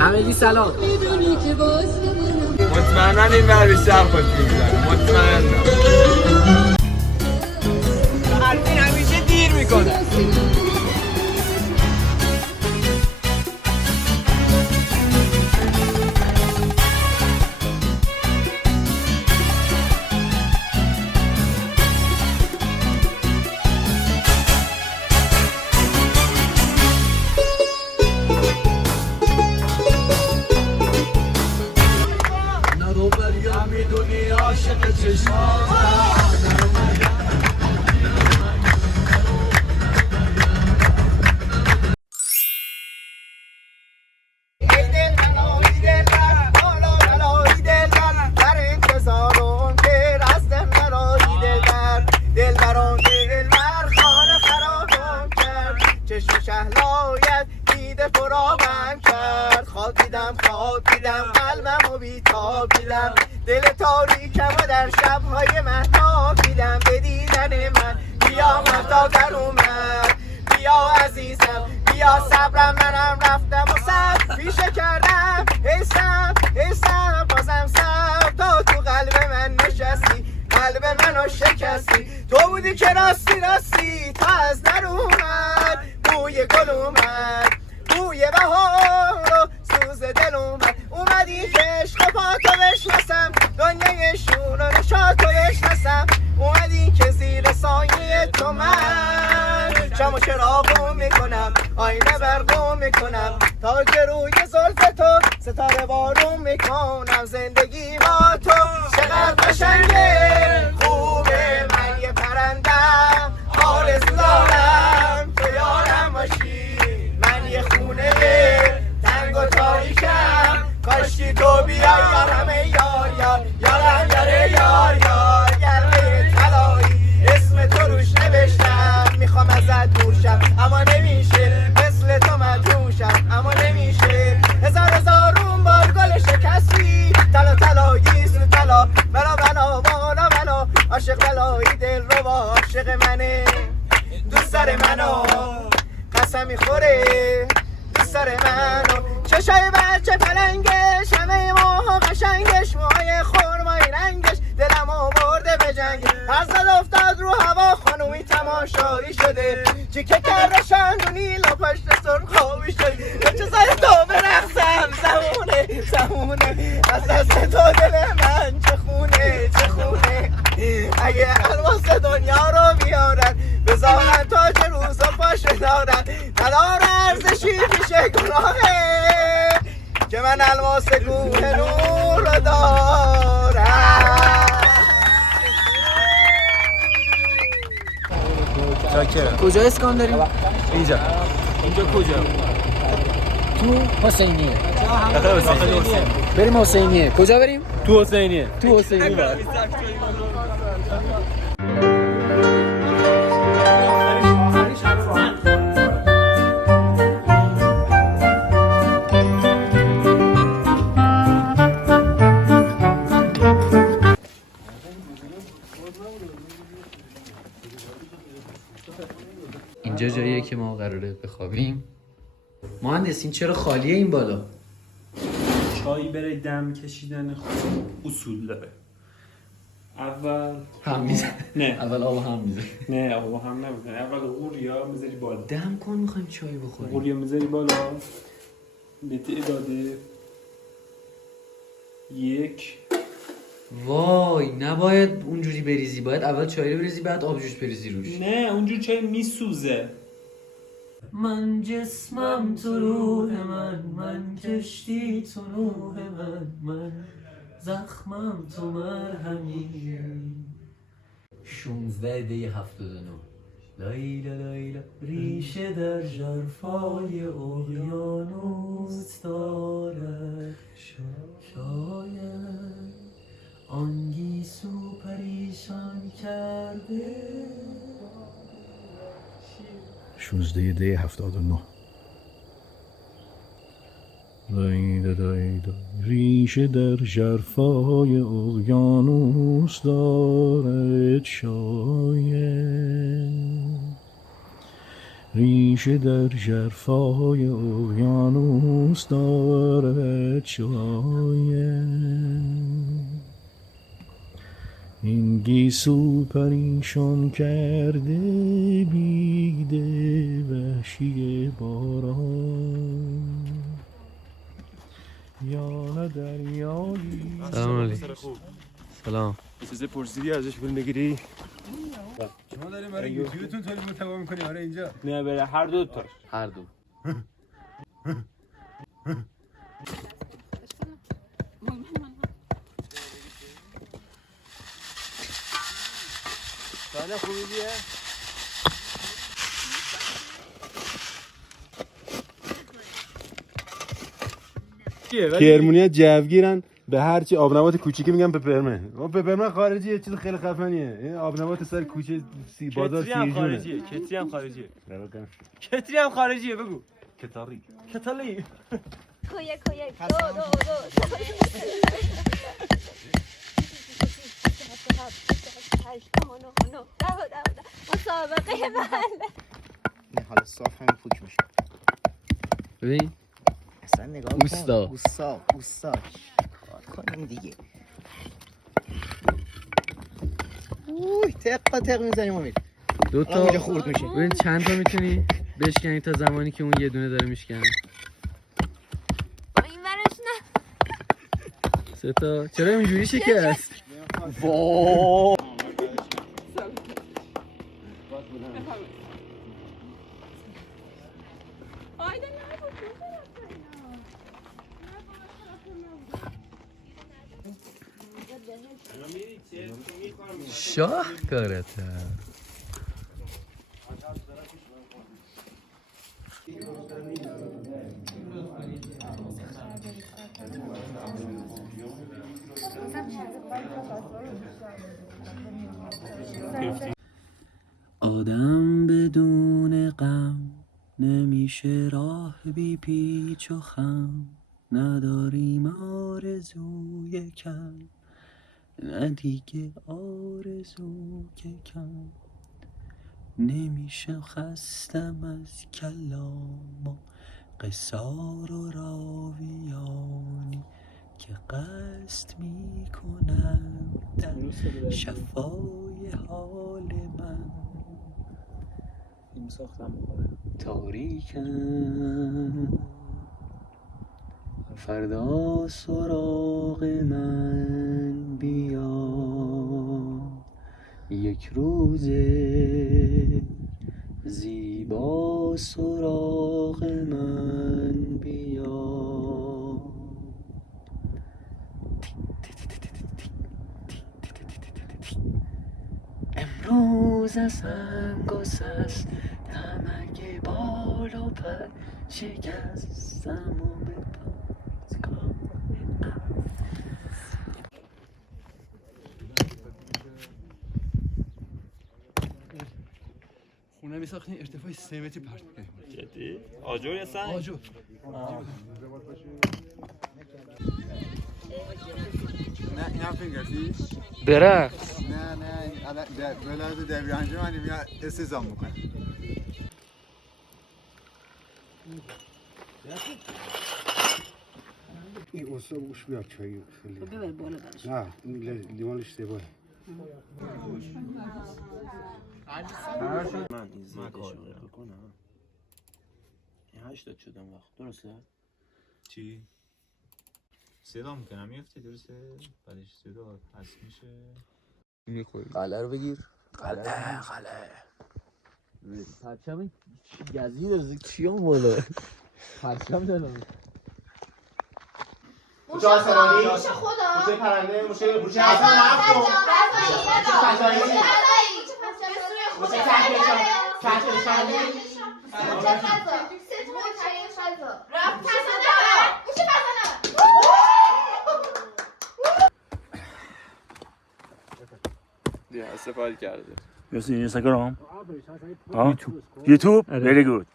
همگی سلام. مطمئناً این ور بیشتر خوش میگذره، مطمئناً. البین همیشه دیر میکنه. قلبم و بیتابیدم دل تاریکم و در شبهای مهتابیدم به دیدن من بیا مهتاب در اومد بیا عزیزم بیا صبرم منم رفتم و صبر پیشه کردم حسم بازم صبر تا تو قلب من نشستی قلب منو شکستی تو بودی که راستی تا از در اومد بوی گل اومد بوی بهار و سوز دل اومدی که عشق پا تو بشناسم دنیای شور و نشاط تو بشناسم اومدی که زیر سایه تو من شم و چراغو میکنم آینه برقو میکنم تا که روی زلف تو ستاره بارون میکنم زندگی با تو چقدر قشنگه خوبه من یه پرندم آرزو دارم تو یارم باشی من یه خونه تنگ و تاریکم کاشکی تو بیای یارم یارم یار گرمه طلایی اسم تو روش نوشتم میخوام ازت دور شم اما نمیشه مثل تو مدهوشم اما نمیشه هزار اون بار گل شکستی طلا گیسو طلا بلا عاشق بلایی دل رو با عاشق منه دوست داره منو قسم میخوره دوست داره منو چشای بچه پلنگش همه ماها قشنگش موهای خرمایی رنگش دلمو برده به جنگ حضرت افتاد رو هوا خانومی تماشایی شده چیکه کرده شندونی لا پشت سرخابی شده چه سر تو برقصم زمونه از دست تو دل من چه خونه اگه الماس دنیا رو بیارن بذارن تا چه روزا پاشه دارن نداره ارزشی پیشه گناهه که من الماس کوه نور رو دارم. چاکرم. کجا اسکان داریم؟ اینجا کجا؟ تو حسینیه. حسینیه. بریم حسینیه. کجا بریم؟ تو حسینیه. اینجا جاییه که ما قراره بخوابیم. مهندس این چرا خالیه این بالا؟ چای برای دم کشیدن خوب اصول داره. اول هم میزه. نه اول آب هم میزه. نه آب هم نمیزنی. اول قوریا میذاری بالا. دم کن میخوایم چای بخوریم. قوریا میذاری بالا. به تعداد 1. وای نباید اونجوری بریزی، باید اول چای رو بریزی بعد آب جوش بریزی روش. نه اونجور چای میسوزه. من جسمم تو روح من کشتی تو روح من زخمم تو مرهمی. 16/79 لیلا ریشه در ژرفای اقیانوس دارد شاید آن گیسو پریشان کرده. 16/79 لیلا ریشه در ژرفای اقیانوس دارد شاید ریشه در ژرفای اقیانوس دارد شاید. این گیسو پریشان کرده بیده وحشی باران، یا نه دریایی. سلام علیکم. سلام. چیز پرسیدی ازش فیلم بگیری؟ شما داریم برای یوتیوبتون تولید محتوا می‌کنی آره اینجا؟ نه برای هر دو تا. هر دو. ساله خوبیه؟ کرمونی‌ها جوگیرن به هر چی آبنبات کوچیکی میگن پپرمن. پپرمن خارجیه چیز خیلی خفنیه. این آبنبات سر کوچه بازار کتری هم سیرجونه. خارجیه. کتری هم خارجیه بگو. کتاری. کتالی. کویه دو مسابقه محله. نه حالا صاف همین فوک میشه. ببین اصلا نگاه کن. اوستا کار کنیم دیگه. اوه تق میزنیم امید. دو الان اونجا تا خورد میشه. ببین چند تا میتونی بشکنی تا زمانی که اون یه دونه داره میشکنه. این ورش نه. سه تا. چرا اینجوری شکست؟ شاه کارته. آدم بدون غم نمیشه راه بی پیچ و خم، نداریم آرزوی کم، نه دیگه آرزو که کم، نمیشه خستم از کلام و قصار و راویانی که قصد میکنم در شفای حال من. این ساختم تاریکم فردا سراغ من بیا، یک روز زیبا سراغ من بیا. امروز از سنگ و سس نمک بال و پر شکستم و به پاسگاه خونه میساختین ارتفاع 3 متری پرت می‌کنیم. جدی؟ آجر یا سنگ؟ آجر. نه اینا فینگرفیش؟ برقص. نه به لحاظ دبیر انجام منیم یا استیزام میکنم. این اصلا گوش بیار چایی خیلی ببر بالا برش. نه این لیوان اشتباهه. من این زیادشون کنم. این 80 شدم وقت درسته؟ چی؟ صدا میکنم میفته درسته؟ بعدش صدا هست میشه میخوری قلعه رو بگیر. قلعه پرچم گزی داره کیام بالا پرچم دارم. موشه آسمانی، موشه خدا، موشه پرنده، موشه آسمان هفت، موشه کهکشان، استفاده کرده. Yes, Instagram. YouTube. Very good.